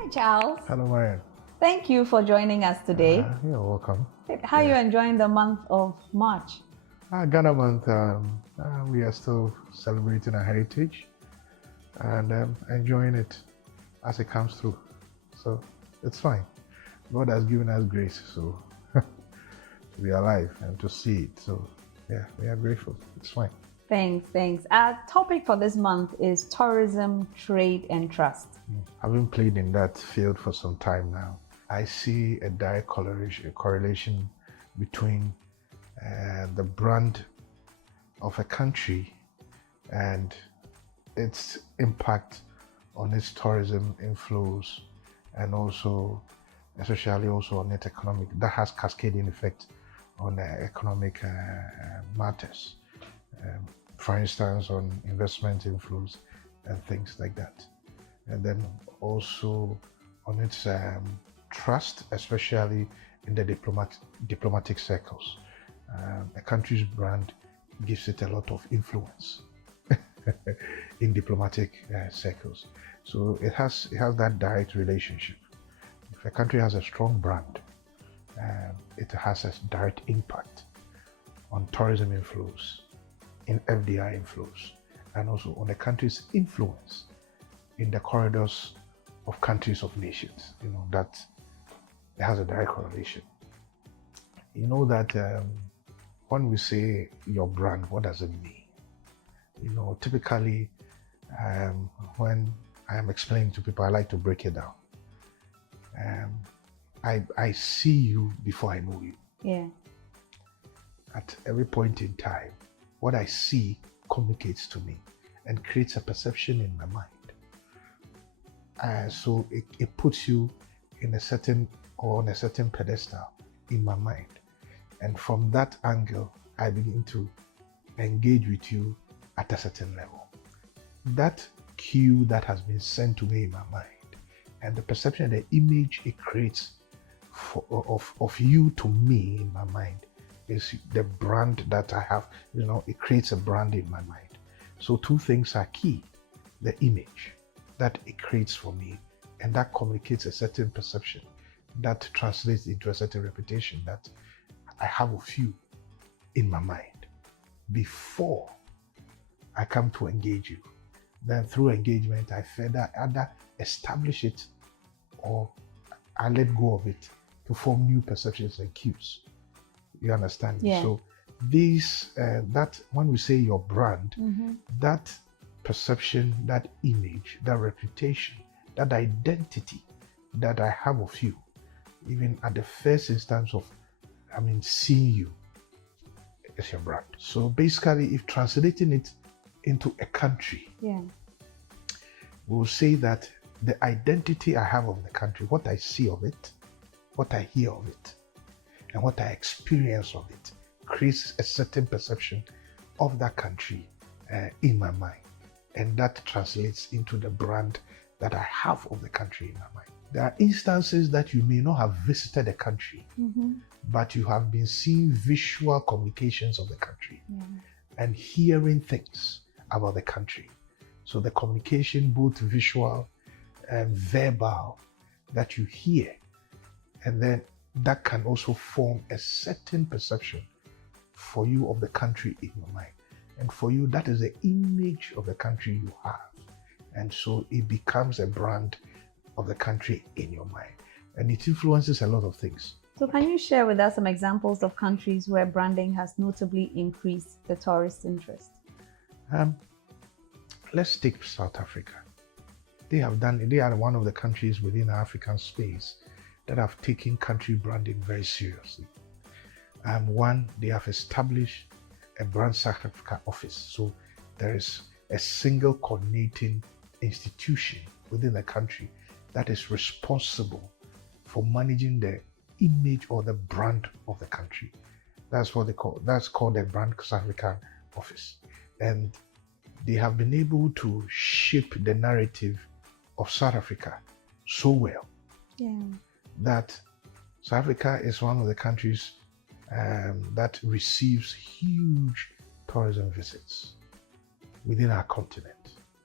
Hi, Charles. Hello, Mariam. Thank you for joining us today. You're welcome. How are you enjoying the month of March? Ghana month, we are still celebrating our heritage and enjoying it as it comes through. So it's fine. God has given us grace, so to be alive and to see it. So yeah, we are grateful. It's fine. Thanks. Our topic for this month is tourism, trade, and trust. Having played in that field for some time now, I see a direct correlation between the brand of a country and its impact on its tourism inflows, and also especially also on its economic, that has cascading effect on economic matters, for instance on investment inflows and things like that, and then also on its trust, especially in the diplomatic circles. A country's brand gives it a lot of influence in diplomatic circles. So it has that direct relationship. If a country has a strong brand, it has a direct impact on tourism inflows, in FDI inflows, and also on the country's influence in the corridors of countries of nations. You know, that it has a direct correlation. You know that when we say your brand, what does it mean? You know, typically when I am explaining to people, I like to break it down. I see you before I know you. Yeah. At every point in time, what I see communicates to me and creates a perception in my mind. So it puts you in a certain or on a certain pedestal in my mind. And from that angle, I begin to engage with you at a certain level. That cue that has been sent to me in my mind and the perception, the image it creates of you to me in my mind is the brand that I have. You know, it creates a brand in my mind. So two things are key: the image that it creates for me, and that communicates a certain perception that translates into a certain reputation that I have of you in my mind before I come to engage you. Then through engagement, I further either establish it or I let go of it to form new perceptions and cues. You understand? Yeah. So these, that when we say your brand, that perception, that image, that reputation, that identity that I have of you, even at the first instance of, seeing you, is your brand. So basically, if translating it into a country, we'll say that the identity I have of the country, what I see of it, what I hear of it, and what I experience of it, creates a certain perception of that country in my mind. And that translates into the brand that I have of the country in my mind. There are instances that you may not have visited a country, but you have been seeing visual communications of the country and hearing things about the country. So the communication, both visual and verbal, that you hear, and then that can also form a certain perception for you of the country in your mind. And for you, that is the image of the country you have. And so it becomes a brand of the country in your mind. And it influences a lot of things. So can you share with us some examples of countries where branding has notably increased the tourist interest? Let's take South Africa. They are one of the countries within the African space that have taken country branding very seriously. One, they have established a brand South Africa office. So there is a single coordinating institution within the country that is responsible for managing the image or the brand of the country. That's called the brand South African office. And they have been able to shape the narrative of South Africa so well that South Africa is one of the countries that receives huge tourism visits within our continent.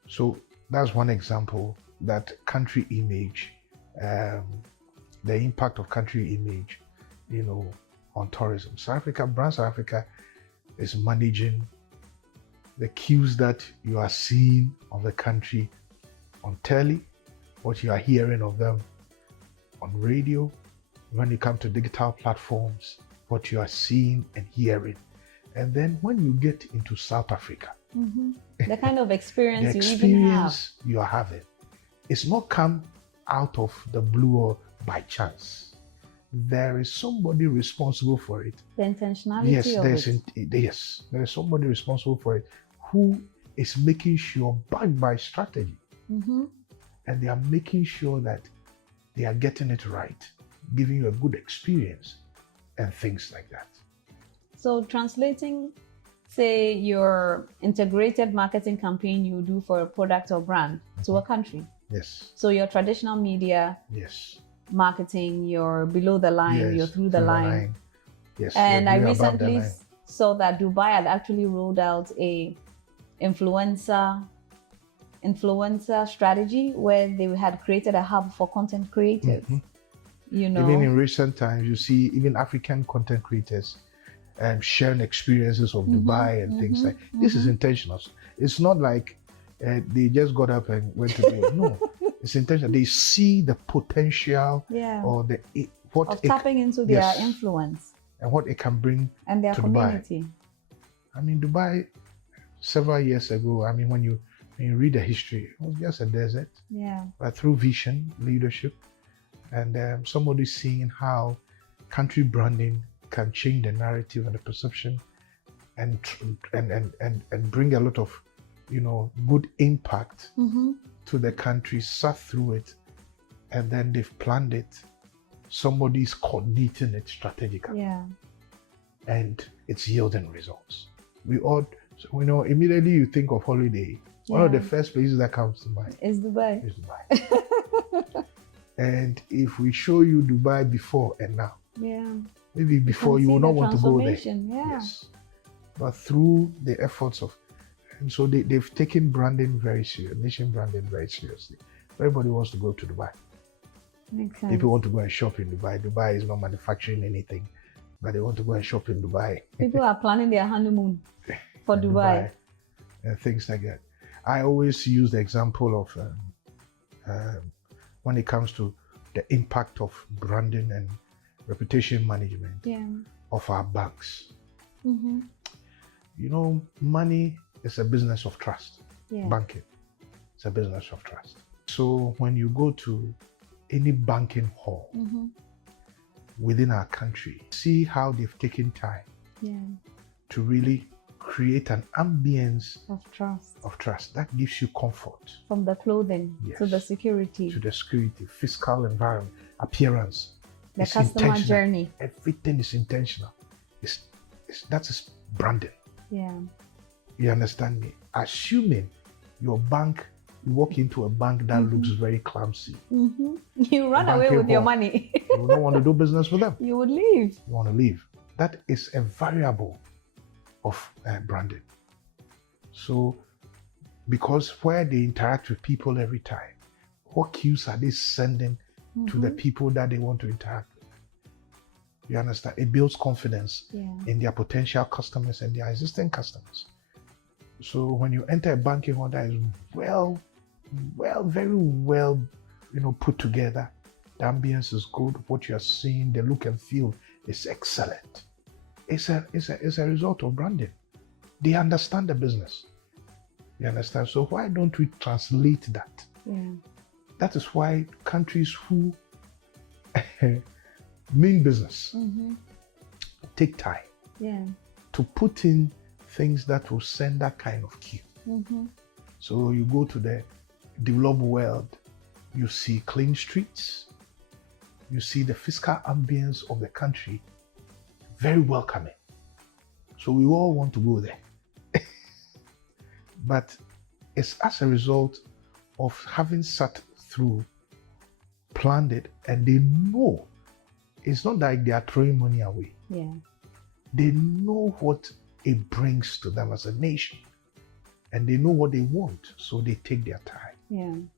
So that's one example that country image the impact of country image, on tourism. Brand South Africa is managing the cues that you are seeing of the country on telly, what you are hearing of them on radio, when you come to digital platforms, what you are seeing and hearing. And then when you get into South Africa, the kind of experience the you even have. you are having, it's not come out of the blue or by chance. There is somebody responsible for it. The intentionality of it. Yes, there is somebody responsible for it who is making sure, backed by strategy, and they are making sure that they are getting it right, giving you a good experience and things like that. So translating, say, your integrated marketing campaign you do for a product or brand to a country. Yes. So your traditional media, yes, marketing, your below the line, yes, your through the line. Yes. And I recently saw that Dubai had actually rolled out a influencer strategy where they had created a hub for content creators. Even in recent times, you see even African content creators sharing experiences of Dubai and things like this. Is intentional. It's not like they just got up and went to do it. No, it's intentional. They see the potential or tapping into their influence and what it can bring and their to community. Dubai. I mean, Dubai several years ago, I mean, when you read the history, it was just a desert. Yeah. But through vision, leadership, and somebody seeing how country branding can change the narrative and the perception and bring a lot of good impact to the country, sat through it, and then they've planned it. Somebody's coordinating it strategically, and it's yielding results. We all, immediately you think of holiday. One of the first places that comes to mind is Dubai. And if we show you Dubai before and now, maybe before you will not want to go there. Yes, but through the efforts of, and so they've taken branding very serious, nation branding very seriously. Everybody wants to go to Dubai. Makes sense. People want to go and shop in Dubai. Dubai is not manufacturing anything, but they want to go and shop in Dubai. People are planning their honeymoon for Dubai and things like that. I always use the example of when it comes to the impact of branding and reputation management of our banks. Money is a business of trust. Banking is a business of trust. So when you go to any banking hall within our country, see how they've taken time to really create an ambience of trust that gives you comfort. From the clothing to the security. Fiscal environment, appearance. The customer journey. Everything is intentional. That's branding. You understand me? Assuming your bank, you walk into a bank that looks very clumsy. You run away with your money. You don't want to do business with them. You would leave. You want to leave. That is a variable of branding. So, because where they interact with people every time, what cues are they sending to the people that they want to interact with? You understand? It builds confidence in their potential customers and their existing customers. So when you enter a banking hall that is very well, put together, the ambience is good, what you are seeing, the look and feel is excellent. It's a result of branding. They understand the business. You understand? So why don't we translate that? That is why countries who mean business take time to put in things that will send that kind of cue. So you go to the developed world, you see clean streets, you see the fiscal ambience of the country, very welcoming. So we all want to go there. But it's as a result of having sat through, planned it, and they know it's not like they are throwing money away. They know what it brings to them as a nation, and they know what they want, so they take their time.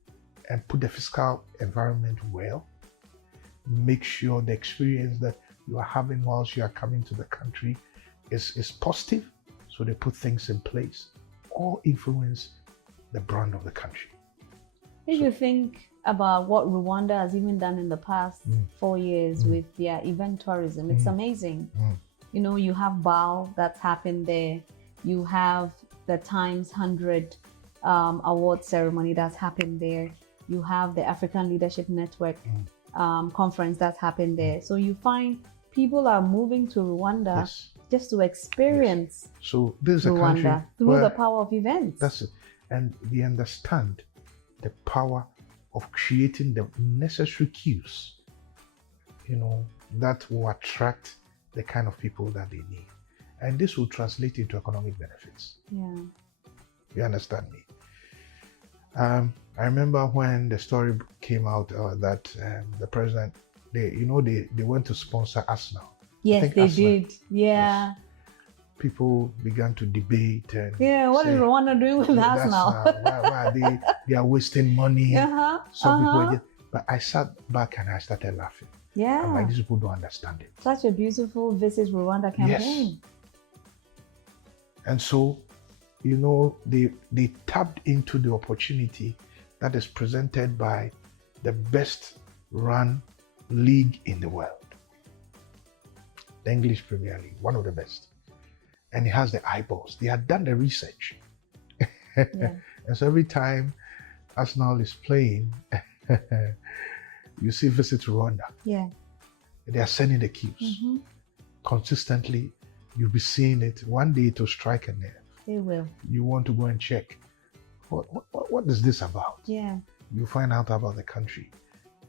and put the fiscal environment well. Make sure the experience that you are having whilst you are coming to the country is positive. So they put things in place or influence the brand of the country. If you think about what Rwanda has even done in the past 4 years with their event tourism, it's amazing. You know, you have BAL that's happened there. You have the Times 100 award ceremony that's happened there. You have the African Leadership Network conference that's happened there. So you find people are moving to Rwanda just to experience so this is a Rwanda country through the power of events. That's it. And they understand the power of creating the necessary cues, you know, that will attract the kind of people that they need. And this will translate into economic benefits. Yeah. You understand me? I remember when the story came out that the president, they went to sponsor Arsenal. Yes, they did. Yeah. Yes. People began to debate and what is Rwanda doing with Arsenal? Why they are wasting money. Some people but I sat back and I started laughing. Yeah. I'm like, these people don't understand it. Such a beautiful Visit Rwanda campaign. Yes. And so, you know, they tapped into the opportunity that is presented by the best run league in the world. The English Premier League, one of the best. And it has the eyeballs. They had done the research. And so every time Arsenal is playing, you see Visit Rwanda. Yeah. They are sending the cues. Consistently, you'll be seeing it. One day it will strike a nerve. They will. You want to go and check. What is this about? Yeah. You find out about the country.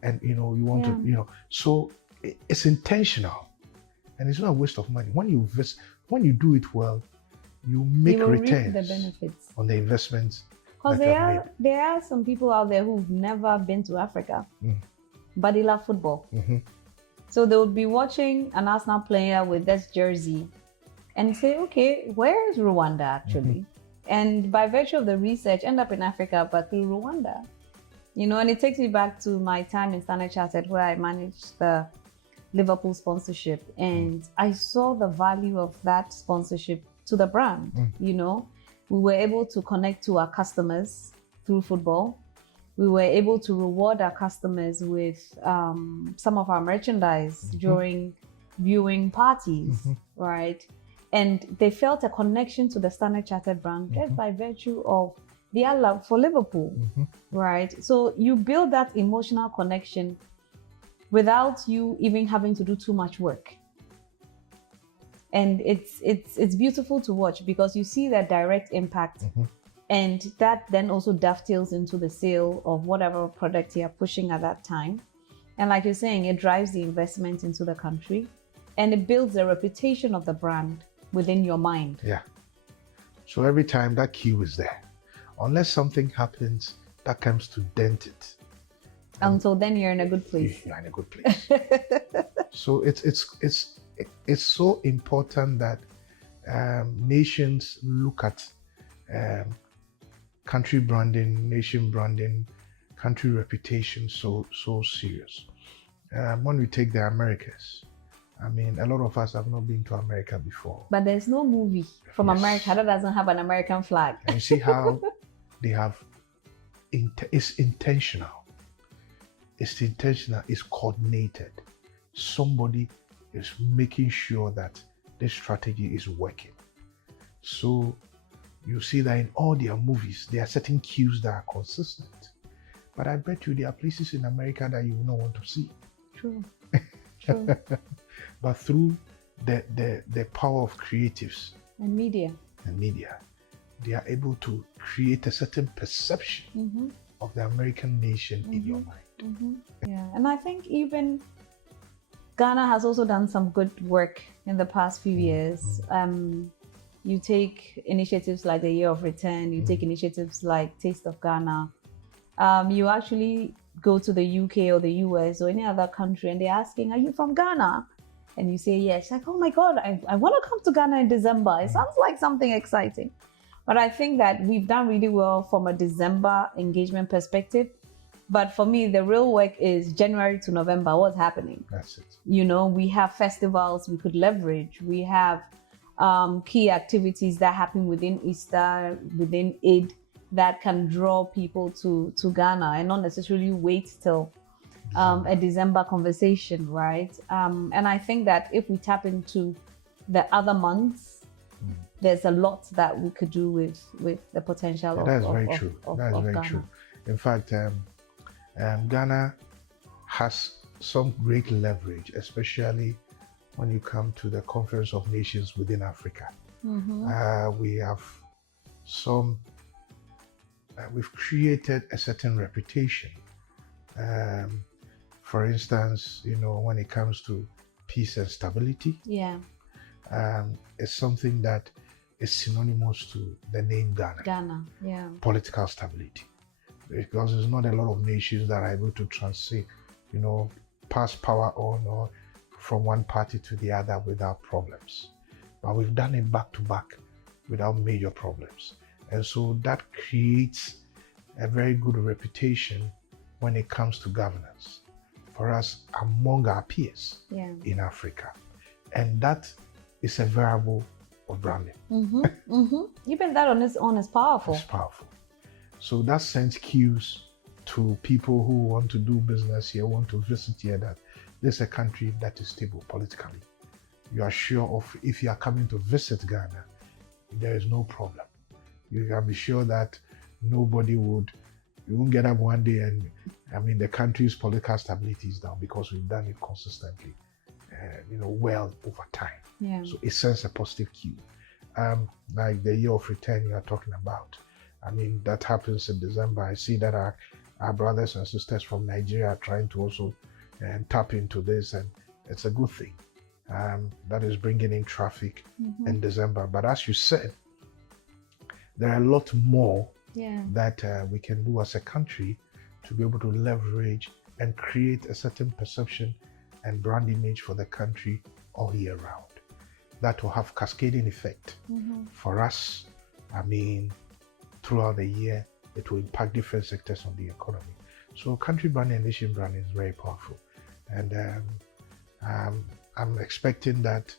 And, you know, you want to, you know. So it's intentional. And it's not a waste of money. When you do it well, you make returns reap the benefits on the investments. Because there are some people out there who've never been to Africa, but they love football. So they would be watching an Arsenal player with this jersey and say, okay, where is Rwanda actually? And by virtue of the research, end up in Africa, but through Rwanda. You know, and it takes me back to my time in Standard Chartered where I managed the Liverpool sponsorship, and I saw the value of that sponsorship to the brand. You know, we were able to connect to our customers through football. We were able to reward our customers with some of our merchandise during viewing parties, right? And they felt a connection to the Standard Chartered brand just by virtue of their love for Liverpool, right? So you build that emotional connection without you even having to do too much work. And it's beautiful to watch because you see that direct impact, and that then also dovetails into the sale of whatever product you're pushing at that time. And like you're saying, it drives the investment into the country and it builds the reputation of the brand within your mind. Yeah. So every time that cue is there, unless something happens that comes to dent it, until then you're in a good place. You're in a good place. So it's so important that nations look at country branding, nation branding, country reputation so serious. When we take the Americas, I mean, a lot of us have not been to America before. But there's no movie from America that doesn't have an American flag. And you see how they have, it's intentional. It's intentional, it's coordinated. Somebody is making sure that this strategy is working. So you see that in all their movies, there are certain cues that are consistent. But I bet you there are places in America that you will not want to see. True. But through the power of creatives and media, they are able to create a certain perception of the American nation in your mind. Yeah, and I think even Ghana has also done some good work in the past few years. You take initiatives like the Year of Return, you take initiatives like Taste of Ghana. You actually go to the UK or the US or any other country and they're asking, are you from Ghana? And you say yes. Like, oh my God, I want to come to Ghana in December. It sounds like something exciting. But I think that we've done really well from a December engagement perspective. But for me, the real work is January to November. What's happening? That's it. You know, we have festivals we could leverage. We have key activities that happen within Easter, within Eid, that can draw people to Ghana and not necessarily wait till a December conversation, right? And I think that if we tap into the other months, there's a lot that we could do with the potential Yeah, of that's very true. That is very Ghana. true. In fact, Ghana has some great leverage, especially when you come to the Conference of Nations within Africa. We have some, we've created a certain reputation. For instance, you know, when it comes to peace and stability, it's something that is synonymous to the name Ghana. Ghana, yeah. Political stability. Because there's not a lot of nations that are able to transit, you know, pass power on or from one party to the other without problems. But we've done it back to back without major problems. And so that creates a very good reputation when it comes to governance for us among our peers in Africa. And that is a variable of branding. Even that on its own is powerful. It's powerful. So that sends cues to people who want to do business here, want to visit here, that this is a country that is stable politically. You are sure of, if you are coming to visit Ghana, there is no problem. You can be sure that nobody would, you won't get up one day and, I mean, the country's political stability is down because we've done it consistently, you know, well over time. Yeah. So it sends a positive cue. Like the year of return you are talking about. I mean, that happens in December. I see that our brothers and sisters from Nigeria are trying to also tap into this, and it's a good thing. That is bringing in traffic in December. But as you said, there are a lot more that we can do as a country to be able to leverage and create a certain perception and brand image for the country all year round. That will have cascading effect for us. I mean, throughout the year, it will impact different sectors of the economy. So country branding and nation branding is very powerful. And I'm expecting that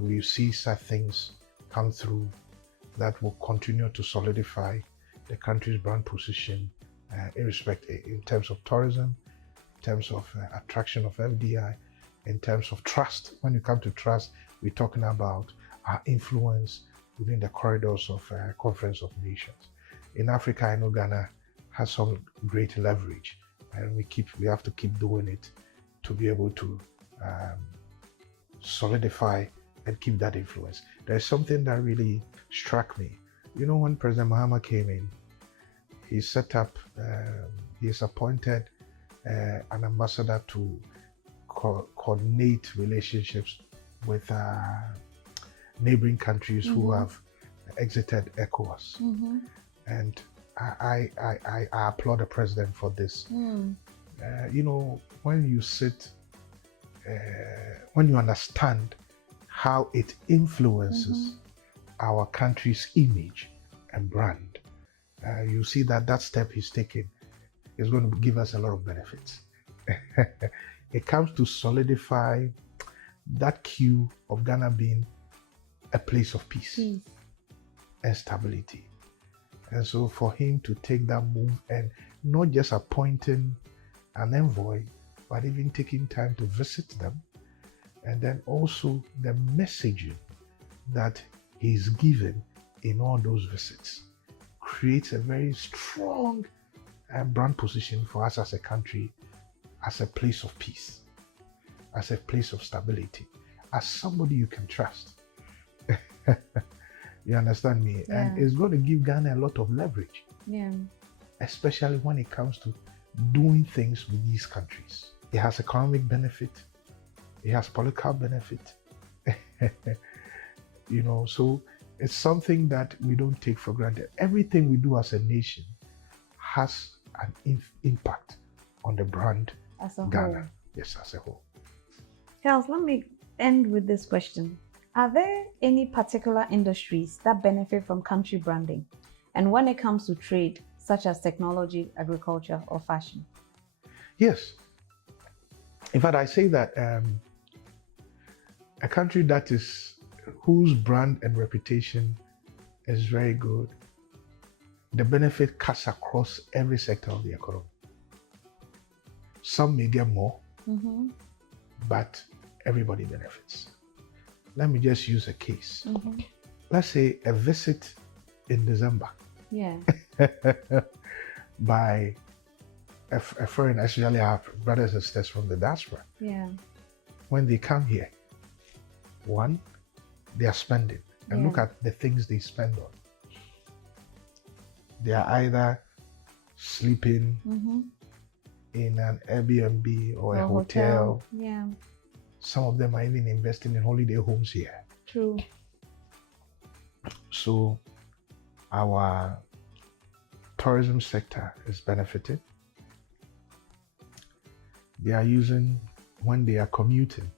we'll see such things come through that will continue to solidify the country's brand position in terms of tourism, in terms of attraction of FDI, in terms of trust. When you come to trust, we're talking about our influence within the corridors of Conference of Nations. In Africa, I know Ghana has some great leverage, and we have to keep doing it to be able to solidify and keep that influence. There's something that really struck me. You know, when President Mahama came in, he set up, he's appointed an ambassador to coordinate relationships with neighboring countries who have exited ECOWAS. And I applaud the president for this. You know, when you sit, when you understand how it influences our country's image and brand, you see that that step he's taken is going to give us a lot of benefits. It comes to solidify that cue of Ghana being a place of peace and stability. And so for him to take that move and not just appointing an envoy, but even taking time to visit them, and then also the messaging that he's given in all those visits creates a very strong brand position for us as a country, as a place of peace, as a place of stability, as somebody you can trust. You understand me? Yeah. And it's going to give Ghana a lot of leverage, especially when it comes to doing things with these countries. It has economic benefit, it has political benefit, you know, so it's something that we don't take for granted. Everything we do as a nation has an impact on the brand as a Ghana. whole. Yes, as a whole. Charles, let me end with this question. Are there any particular industries that benefit from country branding? And when it comes to trade, such as technology, agriculture, or fashion? Yes. In fact, I say that a country whose brand and reputation is very good, the benefit cuts across every sector of the economy. Some may get more, but everybody benefits. Let me just use a case. Let's say a visit in December by a foreign, especially our brothers and sisters from the diaspora. When they come here, one, they are spending. And look at the things they spend on. They are either sleeping in an Airbnb or a hotel. Some of them are even investing in holiday homes here. True. So our tourism sector is benefited. They are using, when they are commuting.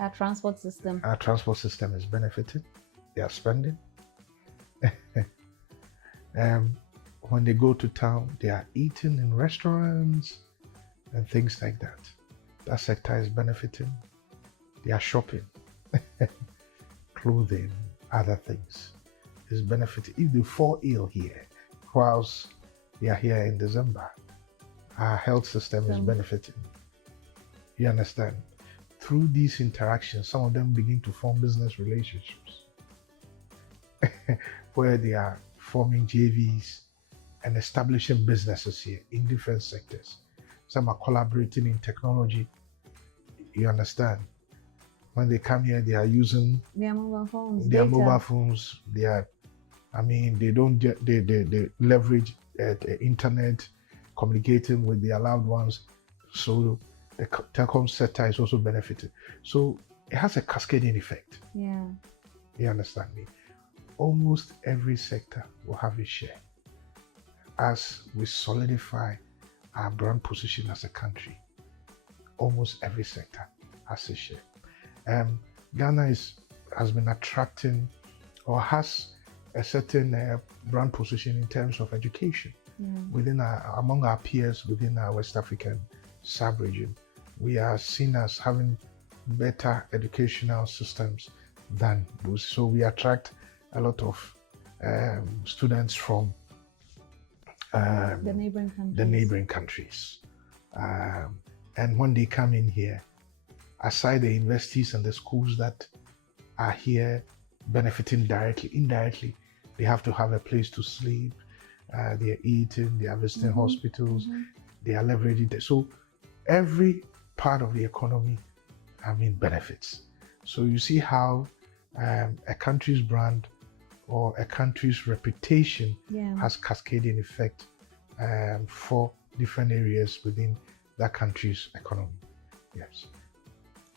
Our transport system. Our transport system is benefited. They are spending. When they go to town, they are eating in restaurants and things like that. That sector is benefiting. They are shopping, clothing, other things is benefiting. If they fall ill here, whilst they are here in December, our health system is benefiting. You understand? Through these interactions, some of them begin to form business relationships where they are forming JVs and establishing businesses here in different sectors. Some are collaborating in technology. You understand? When they come here, they are using their mobile phones. They leverage the internet, communicating with their loved ones. So the telecom sector is also benefited. So it has a cascading effect. You understand me? Almost every sector will have a share as we solidify our brand position as a country. Almost every sector has a share. Ghana has been attracting or has a certain brand position in terms of education among our peers within our West African sub-region. We are seen as having better educational systems than those. So we attract a lot of students from the neighboring countries. And when they come in here, aside the universities and the schools that are here benefiting directly, indirectly, they have to have a place to sleep, they are eating, they are visiting hospitals, they are leveraging it. So every part of the economy, benefits. So you see how a country's brand or a country's reputation has cascading effect for different areas within that country's economy. Yes.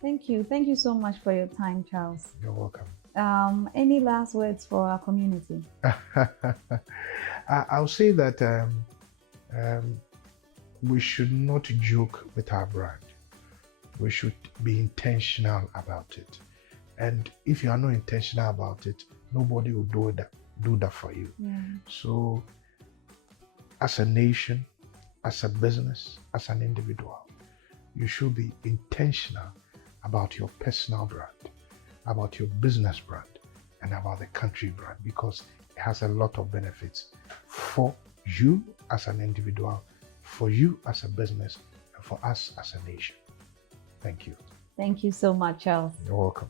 Thank you. Thank you so much for your time, Charles. You're welcome. Any last words for our community? I'll say that we should not joke with our brand. We should be intentional about it. And if you are not intentional about it, nobody will do that for you. So as a nation, as a business, as an individual, you should be intentional about your personal brand, about your business brand, and about the country brand, because it has a lot of benefits for you as an individual, for you as a business, and for us as a nation. Thank you. Thank you so much, Charles. You're welcome.